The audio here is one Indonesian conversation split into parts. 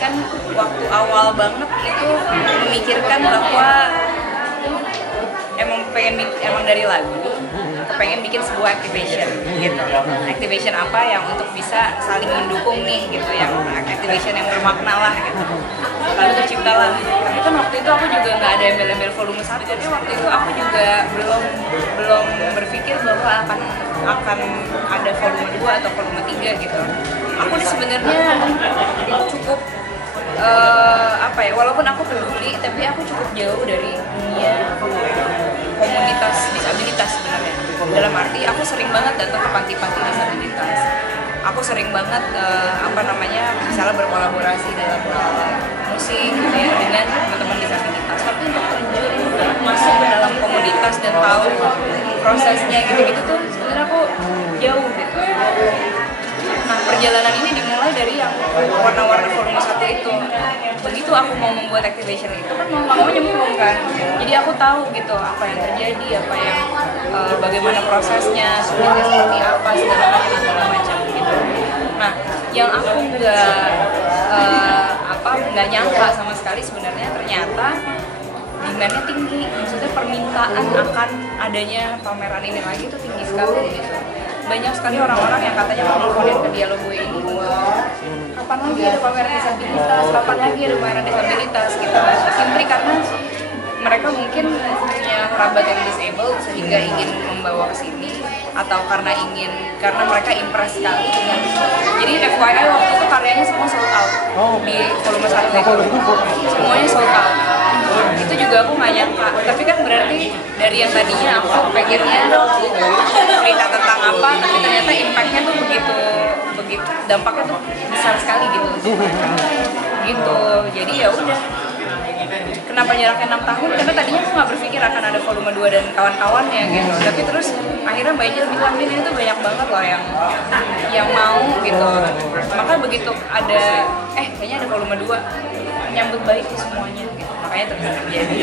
kan waktu awal banget itu memikirkan bahwa emang dari lagu pengen bikin sebuah activation gitu. Activation apa yang untuk bisa saling mendukung nih gitu, yang activation yang bermakna lah gitu. Lalu terciptalah. Tapi kan waktu itu aku juga nggak ada embel-embel volume 1. Jadi waktu itu aku juga belum berpikir bahwa akan ada volume 2 atau volume 3 gitu. Aku sebenarnya cukup walaupun aku peduli, tapi aku cukup jauh dari dunia komunitas disabilitas sebenarnya. Dalam arti aku sering banget datang ke panti-panti disabilitas. Aku sering banget misalnya berkolaborasi dalam musik gitu ya, dengan teman-teman disabilitas. Tapi untuk terjun masuk ke dalam komunitas dan tahu prosesnya gitu-gitu tuh sebenarnya aku jauh gitu. Nah, perjalanan ini dimulai dari yang warna-warna volume 1 itu. Begitu aku mau membuat activation itu kan mau nyemplung kan. Jadi aku tahu gitu apa yang terjadi, bagaimana prosesnya, sulitnya seperti apa, segala macam gitu. Nah, yang aku nggak nyangka sama sekali sebenarnya ternyata demand-nya tinggi. Maksudnya permintaan akan adanya pameran ini lagi itu tinggi sekali gitu. Banyak sekali orang-orang yang katanya mau nelfonin ke Dialog gue ini, kapan lagi ada pameran disabilitas, kapan lagi ada pameran disabilitas gitu. Simply karena mereka mungkin punya kerabat yang disabled sehingga ingin membawa ke sini, atau karena mereka impress sekali dengan. Jadi FYI waktu itu karyanya semua sold out di volume 1 itu. Semuanya sold out. Itu juga aku nggak nyangka. Tapi kan berarti dari yang tadinya aku pengennya cerita tentang apa, tapi ternyata impactnya tuh begitu dampaknya tuh besar sekali gitu. Gitu. Jadi ya udah. Kenapa jaraknya 6 tahun? Karena tadinya aku nggak berpikir akan ada volume 2 dan kawan-kawannya gitu. Tapi terus akhirnya Mbak Ijel bilang, ini tuh banyak banget loh yang mau gitu. Maka begitu ada, kayaknya ada volume 2, nyambut baik semuanya gitu. Makanya terjadi.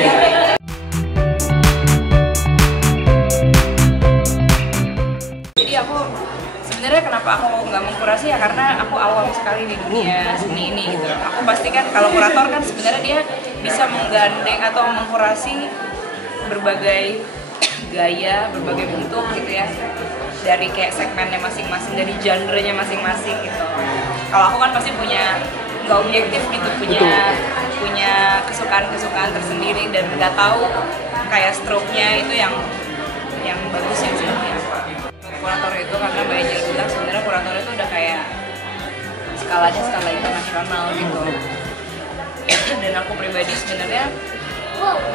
Jadi aku sebenarnya kenapa aku nggak mengkurasi ya karena aku awam sekali di dunia seni ini gitu. Aku pastikan kalau kurator kan sebenarnya dia bisa menggandeng atau mengkurasi berbagai gaya, berbagai bentuk gitu ya, dari kayak segmennya masing-masing, dari genre-nya masing-masing gitu. Kalau aku kan pasti punya nggak objektif gitu, punya kesukaan-kesukaan tersendiri dan nggak tahu kayak stroke-nya itu yang bagus yang seperti apa. Kurator itu karena Mbak Ijel bilang sebenarnya kurator itu udah kayak skalanya skala internasional gitu. Dan aku pribadi sebenarnya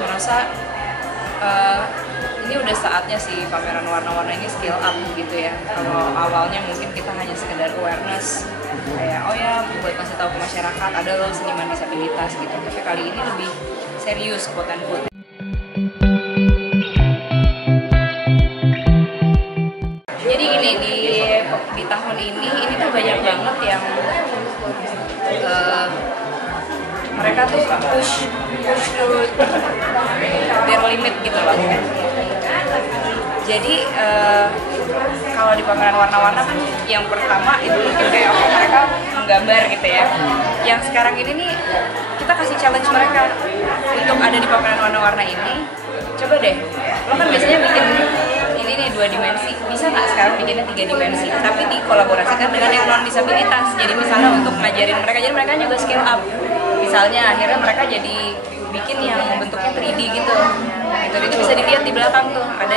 merasa ini udah saatnya sih pameran warna-warna ini scale up gitu ya. Kalau awalnya mungkin kita hanya sekedar awareness kayak buat kasih tahu ke masyarakat ada loh seniman disabilitas gitu. Tapi kali ini lebih serius quote-unquote. Jadi gini di tahun ini tuh banyak banget yang mereka tuh push to their limit gitu loh. Jadi kalau di pameran warna-warna kan yang pertama itu mungkin kayak mereka menggambar gitu ya. Yang sekarang ini nih kita kasih challenge mereka untuk ada di pameran warna-warna ini. Coba deh, lo kan biasanya bikin ini nih 2 dimensi, bisa nggak sekarang bikinnya 3 dimensi, tapi dikolaborasikan dengan yang non disabilitas. Jadi misalnya untuk ngajarin mereka, jadi mereka juga scale up. Misalnya akhirnya mereka jadi bikin yang bentuknya 3D gitu. Itu bisa dilihat di belakang tuh, ada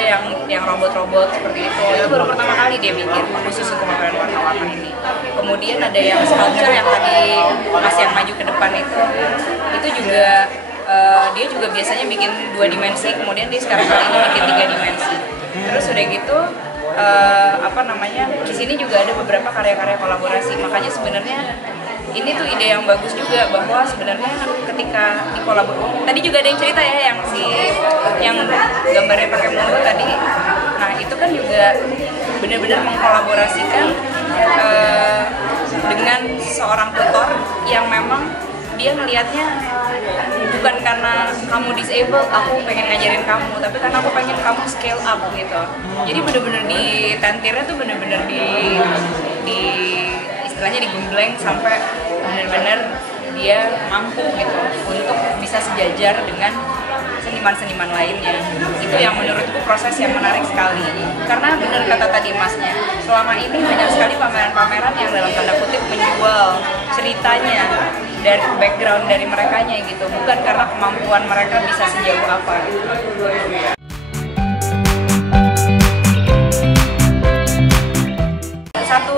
yang robot-robot seperti itu. Itu baru pertama kali dia bikin khusus untuk pameran warna-warna ini. Kemudian ada yang sculpture yang tadi Mas yang maju ke depan itu juga dia juga biasanya bikin 2 dimensi, kemudian dia sekarang kali ini bikin 3 dimensi. Terus udah gitu di sini juga ada beberapa karya-karya kolaborasi. Makanya sebenarnya ini tuh ide yang bagus juga bahwa sebenarnya ketika dikolaborasi, tadi juga ada yang cerita ya yang gambarnya pakai mundur tadi. Nah itu kan juga benar-benar mengkolaborasikan dengan seorang tutor yang memang dia ngelihatnya bukan karena kamu disabled aku pengen ngajarin kamu, tapi karena aku pengen kamu scale up gitu. Jadi bener-bener di tentirnya tuh bener-bener di istilahnya digembleng sampai bener-bener dia mampu gitu untuk bisa sejajar dengan seniman-seniman lainnya. Itu yang menurutku proses yang menarik sekali. Karena benar kata tadi Masnya, selama ini banyak sekali pameran-pameran yang dalam tanda kutip menjual ceritanya dari background dari merekanya gitu, bukan karena kemampuan mereka bisa sejauh apa gitu.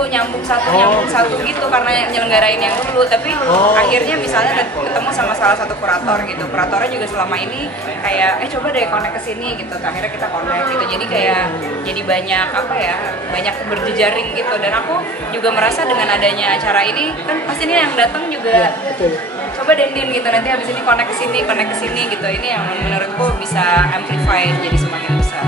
Nyambung satu gitu karena nyelenggarain yang dulu, tapi akhirnya misalnya ketemu sama salah satu kurator gitu, kuratornya juga selama ini kayak coba deh connect ke sini gitu, akhirnya kita connect gitu, jadi kayak jadi banyak banyak berjejaring gitu, dan aku juga merasa dengan adanya acara ini kan pasti ini yang datang juga coba Din gitu, nanti habis ini connect ke sini gitu, ini yang menurutku bisa amplify jadi semakin besar.